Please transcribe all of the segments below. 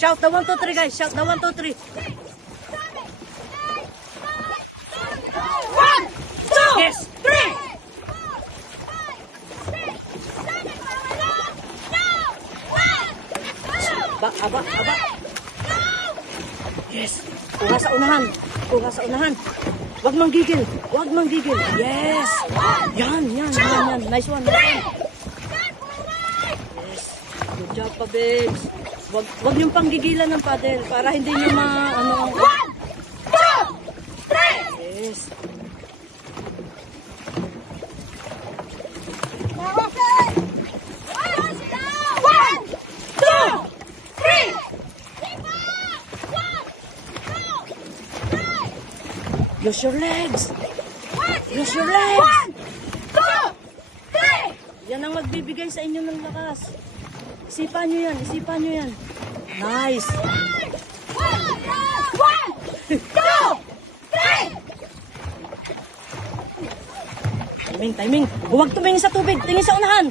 Shout the 1, 2, 3, guys. Shout the 1, 2, 3. 1, 2, Yes. 3. Aba. Yes. Kuha sa unahan. Kuha sa unahan. Wag manggigil. Wag manggigil. Yes. Yan. Nice one. Yes. Good job pa, babes. Wag niyong panggigilan ng paddle para hindi niyo ano. 1, 2, 3. Yes. Use your legs. Use your legs. 1, 2, 3. Yan ang magbibigay sa inyo ng lakas. Isipan nyo yan. Nice. 1, 2, 3. Timing. Huwag tumingin sa tubig. Tingin sa unahan.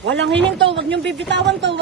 Walang hining to. Huwag niyong bibitawan to.